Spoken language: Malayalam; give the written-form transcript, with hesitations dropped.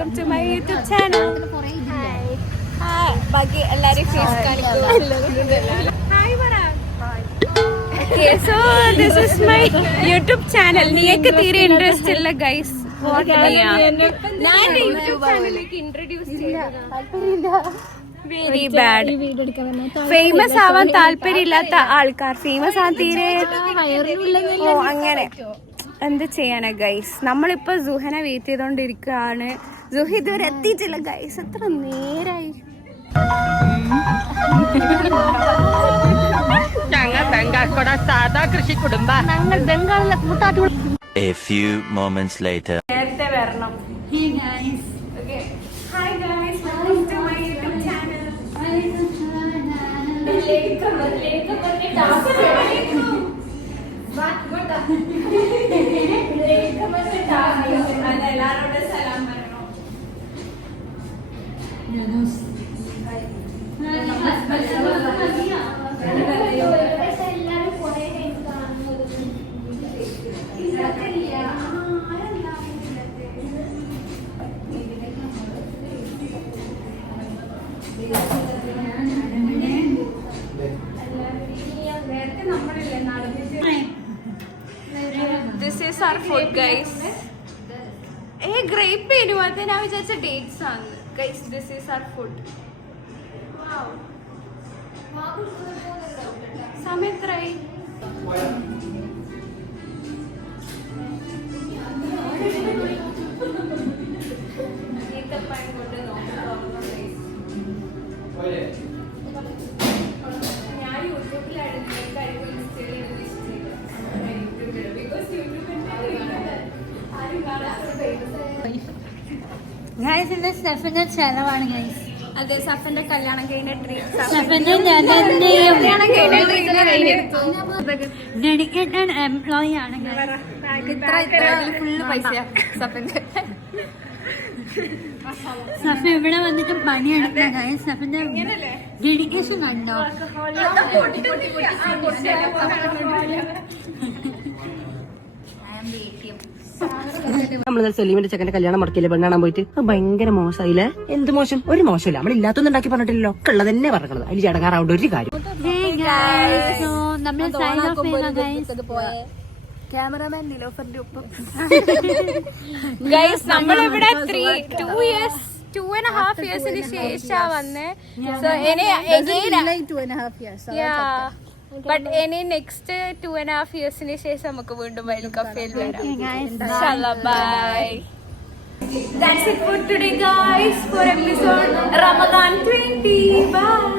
Welcome to my YouTube channel. ബാക്കി എല്ലാരും ഫേസ് കാണിക്കും. ഹായ് പറ. Okay, so this is my YouTube channel. നിങ്ങൾക്ക് തീരെ ഇൻട്രസ്റ്റ് ഇല്ല ഗൈസ്. ഞാൻ യൂട്യൂബ് ചാനലിലേക്ക് ഇൻട്രൊഡ്യൂസ് ചെയ്തതാ. Very bad. ഫേമസ് ആവാൻ താല്പര്യമില്ലാത്ത ആൾക്കാർ ഫേമസ് ആവാൻ തീരെ അങ്ങനെ എന്ത് ചെയ്യാനാ ഗൈസ്. നമ്മളിപ്പോ സുഹന വെയിറ്റ് ചെയ്തോണ്ടിരിക്കുകയാണ്. സുഹി ഇതുവരെ എത്തിയിട്ടില്ല ഗൈസ്. എത്ര നേരായി. ഞങ്ങൾ ബംഗാൾക്കോടെ സാധാ കൃഷി കുടുംബ. ഞങ്ങൾ ബംഗാളിലെ കൂട്ടാട്ടു. A few moments later. നേരത്തെ വരണം. Hey guys. Okay. Hi guys. Welcome to my YouTube channel. എല്ലാരോടും സലാം പറയണം. This is our food guys. Grape പേനു അത് ഞാൻ വിചാരിച്ച ഡേറ്റ്സ് ആണ് guys. This is our food. Wow. സമയം എത്രയായി? ഞാൻ യൂട്യൂബിലാണ് സ്റ്റെഫിന്റെ ചെലവാണ് ഗൈസ്. അതെ, സഫന്റെ കല്യാണം കഴിഞ്ഞ ട്രീറ്റ്. ഡെഡിക്കേറ്റഡ് എംപ്ലോയി ആണ് ഫുള്ള് പൈസ സഫന്റെ. സഫ ഇവിടെ വന്നിട്ട് പണിയെടുക്കുക ഗൈസ്. സഫിന്റെ ഡെഡിക്കേഷൻ കണ്ടോ? നമ്മൾ സെലീമിന്റെ ചെക്കന്റെ കല്യാണം മുടക്കിയില്ലേ പെണ്ണാൻ പോയിട്ട്? ഭയങ്കര മോശമായില്ലേ? എന്ത് മോശം? ഒരു മോശമില്ല. നമ്മൾ ഇല്ലാത്തൊന്നും ഉണ്ടാക്കി പറഞ്ഞിട്ടില്ലല്ലോ. ഒക്കെ ഉള്ളത് തന്നെ പറഞ്ഞത്. അതിൽ ചടങ്ങാറാവേണ്ട ഒരു കാര്യം. ക്യാമറമാൻ നിലോഫറിന്റെ ഒപ്പം ഗൈസ് നമ്മളിവിടെ 2.5 yearsന് ശേഷം വന്നേ. സോ ഇനി ബട്ട് ഇനി നെക്സ്റ്റ് 2.5 yearsന് ശേഷം നമുക്ക് വീണ്ടും വൈൽഡ് കഫേയിൽ വരാം. ഇൻഷാല്ലാ. By. That's it for today guys for episode Ramadan 20. Bye.